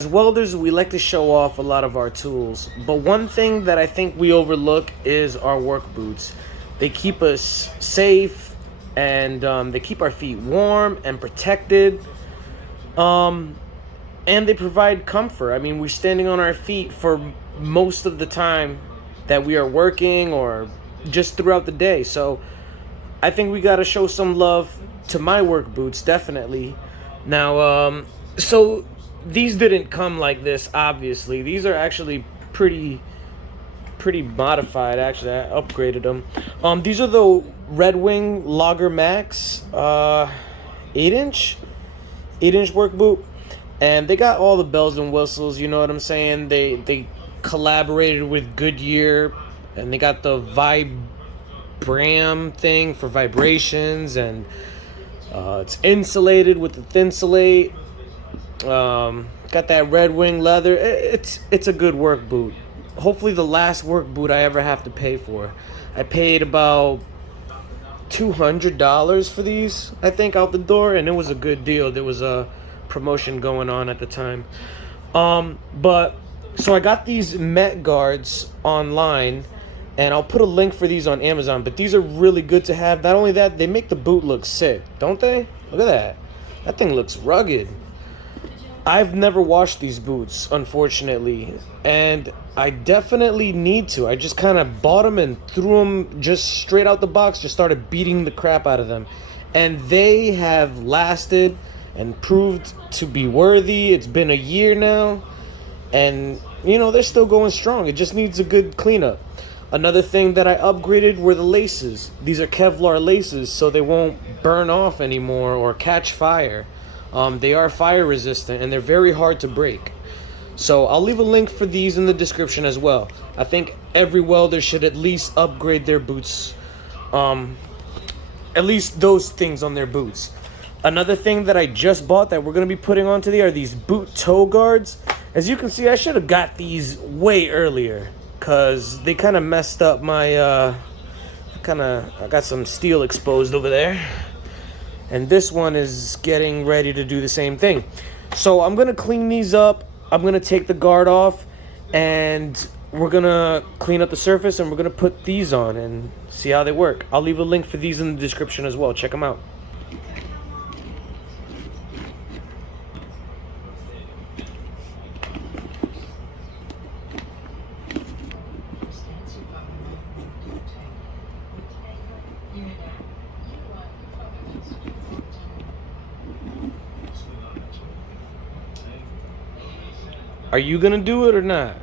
As welders, we like to show off a lot of our tools, but one thing that I think we overlook is our work boots. They keep us safe, and they keep our feet warm and protected, and they provide comfort. I mean, we're standing on our feet for most of the time that we are working or just throughout the day. So I think we got to show some love to my work boots, definitely. Now, so these didn't come like this, obviously. These are actually pretty modified. Actually, I upgraded them. These are the Red Wing Lager Max 8-inch work boot, and they got all the bells and whistles. You know what I'm saying? They collaborated with Goodyear, and they got the Vibram thing for vibrations, and it's insulated with the Thinsulate. Got that Red Wing leather. It's a good work boot. Hopefully the last work boot I ever have to pay for. I paid about $200 for these, I think, out the door, and it was a good deal. There was a promotion going on at the time. But so I got these Met guards online, and I'll put a link for these on Amazon. But these are really good to have. Not only that, they make the boot look sick, don't they? Look at that. That thing looks rugged. I've never washed these boots, unfortunately, and I definitely need to. I just kind of bought them and threw them just straight out the box, just started beating the crap out of them. And they have lasted and proved to be worthy. It's been a year now, and, you know, they're still going strong. It just needs a good cleanup. Another thing that I upgraded were the laces. These are Kevlar laces, so they won't burn off anymore or catch fire. They are fire resistant, and they're very hard to break. So I'll leave a link for these in the description as well. I think every welder should at least upgrade their boots. At least those things on their boots. Another thing that I just bought that we're going to be putting onto are these boot toe guards. As you can see, I should have got these way earlier, because they kind of messed up my... I got some steel exposed over there. And this one is getting ready to do the same thing. So I'm going to clean these up. I'm going to take the guard off, and we're going to clean up the surface, and we're going to put these on and see how they work. I'll leave a link for these in the description as well. Check them out. Are you gonna do it or not?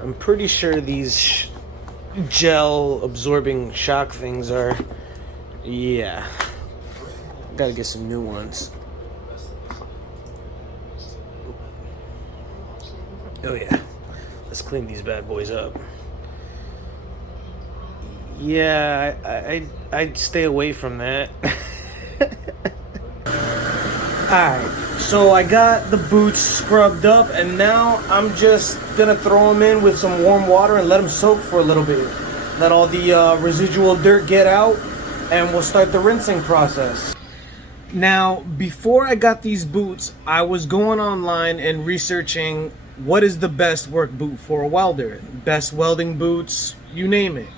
I'm pretty sure these gel absorbing shock things are... Yeah. Gotta get some new ones. Oh yeah. Let's clean these bad boys up. Yeah, I'd stay away from that. Alright, so I got the boots scrubbed up, and now I'm just gonna throw them in with some warm water and let them soak for a little bit. Let all the residual dirt get out, and we'll start the rinsing process. Now, before I got these boots, I was going online and researching what is the best work boot for a welder. Best welding boots, you name it.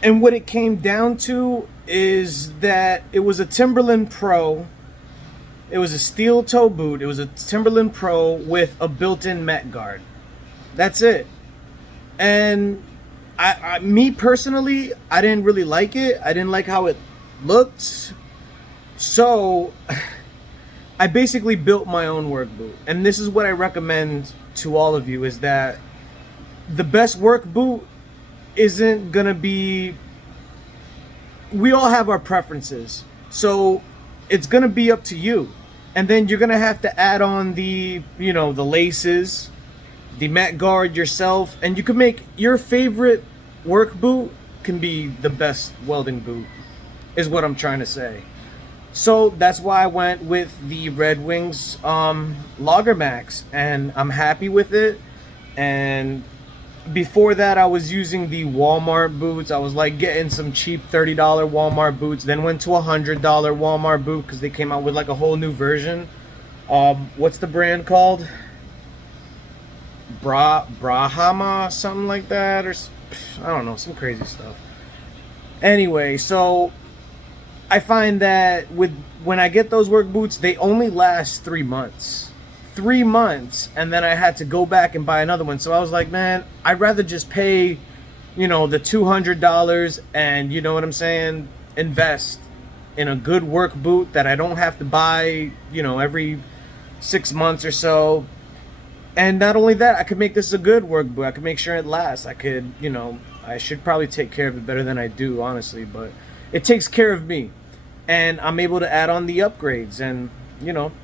And what it came down to is that it was a Timberland Pro. It was a steel toe boot. It was a Timberland Pro with a built-in Met guard. That's it. And me personally, I didn't really like it. I didn't like how it looked. So I basically built my own work boot. And this is what I recommend to all of you, is that the best work boot isn't gonna be... We all have our preferences, so it's gonna be up to you. And then you're gonna have to add on the, you know, the laces, the Met guard yourself, and you can make your favorite work boot can be the best welding boot, is what I'm trying to say. So that's why I went with the Red Wings Lager Max, and I'm happy with it. And before that I was using the Walmart boots. I was like getting some cheap $30 Walmart boots, then went to a $100 Walmart boot because they came out with like a whole new version. What's the brand called? Brahma, something like that, or I don't know, some crazy stuff. Anyway, so I find that when I get those work boots, they only last 3 months. 3 months, and then I had to go back and buy another one. So I was like, man, I'd rather just pay, the $200 and, you know what I'm saying, invest in a good work boot that I don't have to buy, every 6 months or so. And not only that, I could make this a good work boot. I could make sure it lasts. I could, I should probably take care of it better than I do, honestly, but it takes care of me. And I'm able to add on the upgrades, and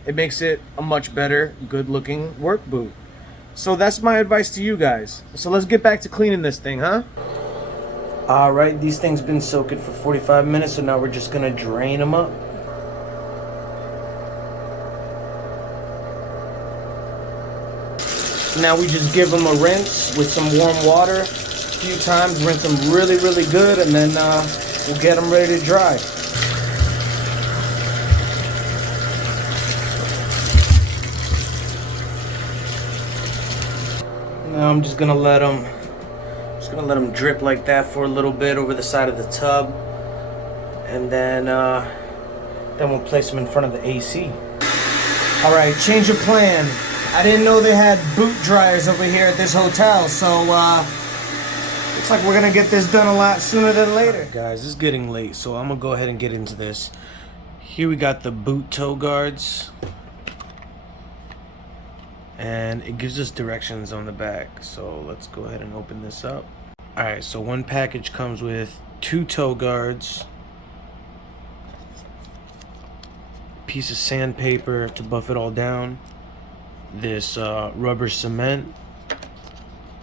it makes it a much better, good-looking work boot. So that's my advice to you guys. So let's get back to cleaning this thing, huh? Alright, these things been soaking for 45 minutes, so now we're just gonna drain them up. Now we just give them a rinse with some warm water a few times, rinse them really, really good, and then we'll get them ready to dry. Now I'm just gonna let them drip like that for a little bit over the side of the tub, and then we'll place them in front of the AC. All right, change of plan. I didn't know they had boot dryers over here at this hotel, so looks like we're gonna get this done a lot sooner than later. Right, guys, it's getting late, so I'm gonna go ahead and get into this. Here we got the boot toe guards, and it gives us directions on the back. So let's go ahead and open this up. All right, so one package comes with 2 toe guards, piece of sandpaper to buff it all down, this rubber cement,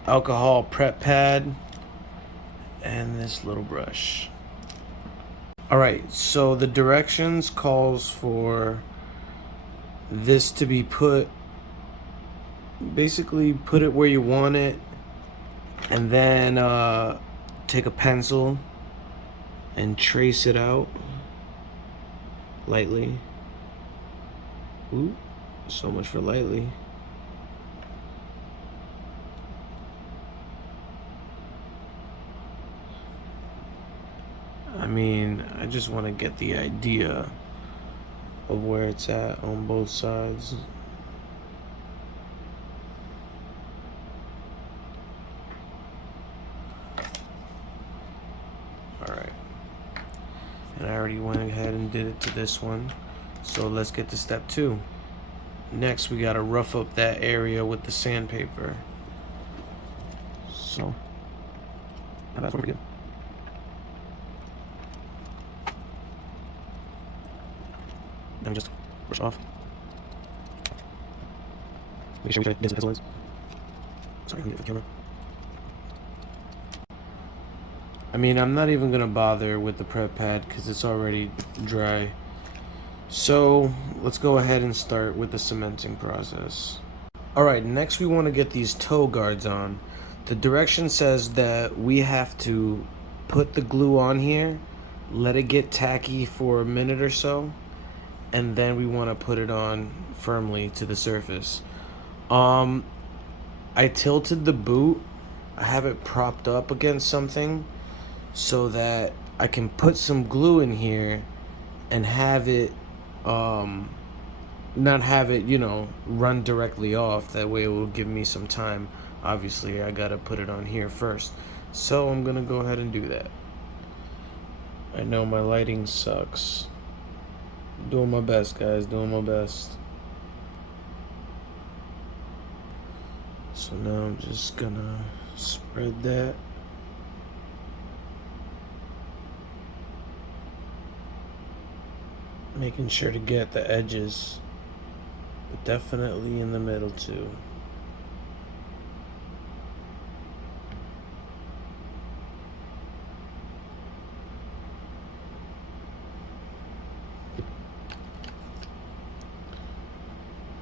alcohol prep pad, and this little brush. All right, so the directions calls for this to be basically put it where you want it, and then take a pencil and trace it out lightly. Ooh, so much for lightly. I mean, I just want to get the idea of where it's at on both sides. Alright, and I already went ahead and did it to this one, so let's get to step 2. Next, we gotta rough up that area with the sandpaper. So that's what we do. Then just brush off. Make sure we get some pencil is. Sorry, I'm getting the camera. I mean, I'm not even gonna bother with the prep pad because it's already dry. So let's go ahead and start with the cementing process. Alright, next we want to get these toe guards on. The direction says that we have to put the glue on here, let it get tacky for a minute or so, and then we want to put it on firmly to the surface. I tilted the boot. I have it propped up against something so that I can put some glue in here and have it not have it, run directly off. That way it will give me some time. Obviously, I gotta put it on here first. So I'm gonna go ahead and do that. I know my lighting sucks. Doing my best, guys, doing my best. So now I'm just gonna spread that. Making sure to get the edges, but definitely in the middle too.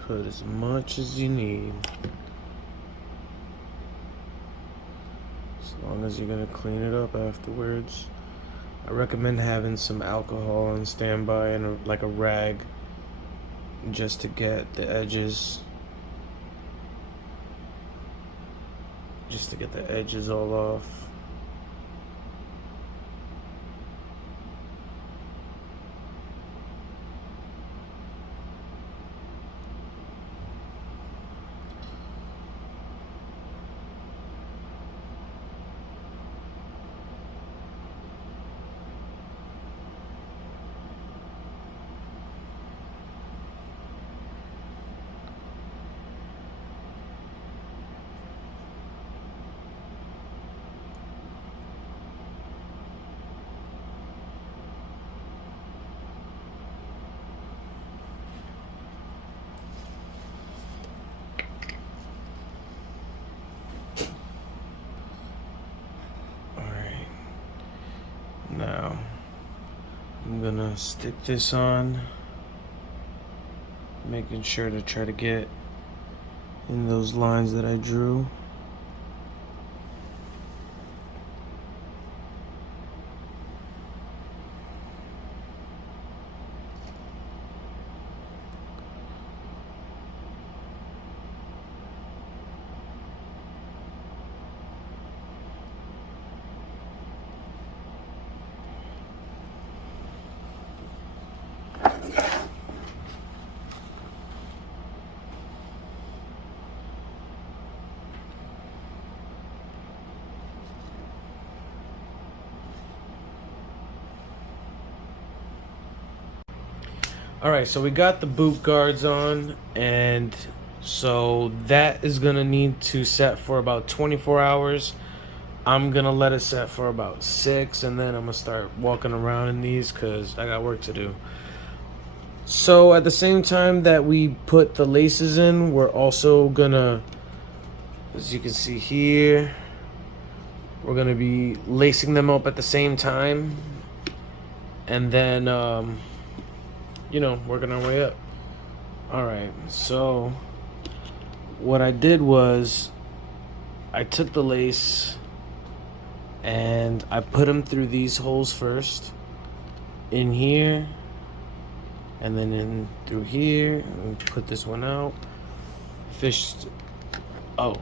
Put as much as you need. As long as you're gonna clean it up afterwards. I recommend having some alcohol on standby and like a rag, just to get the edges, all off. Now, I'm gonna stick this on, making sure to try to get in those lines that I drew. Alright, so we got the boot guards on, and so that is gonna need to set for about 24 hours. I'm gonna let it set for about 6, and then I'm gonna start walking around in these because I got work to do. So at the same time that we put the laces in, we're also gonna, as you can see here, we're gonna be lacing them up at the same time, and then working our way up. Alright, so what I did was I took the lace and I put them through these holes first, in here, and then in through here, and put this one out. Oh,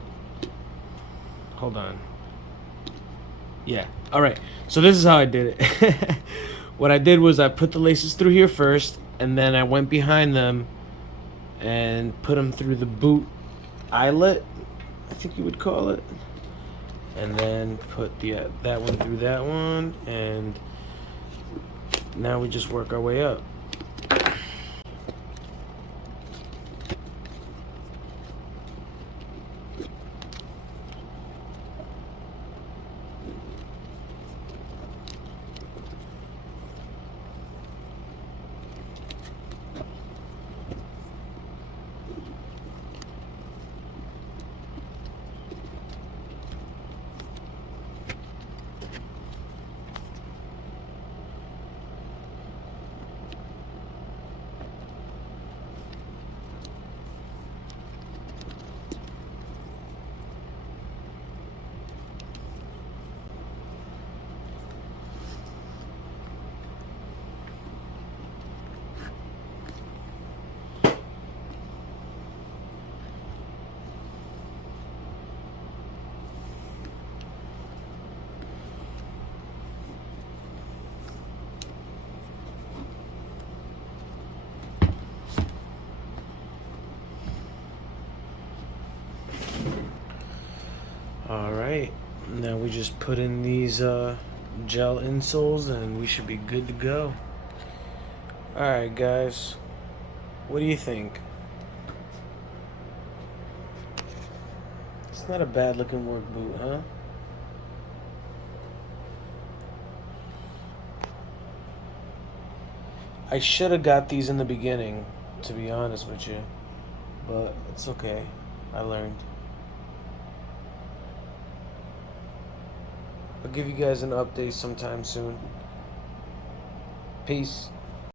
hold on. Yeah, alright, so this is how I did it. What I did was I put the laces through here first, and then I went behind them and put them through the boot eyelet, I think you would call it, and then put that one through that one, and now we just work our way up. Alright, now we just put in these gel insoles and we should be good to go. Alright guys, what do you think? It's not a bad looking work boot, huh? I should have got these in the beginning, to be honest with you, but it's okay, I learned. I'll give you guys an update sometime soon. Peace.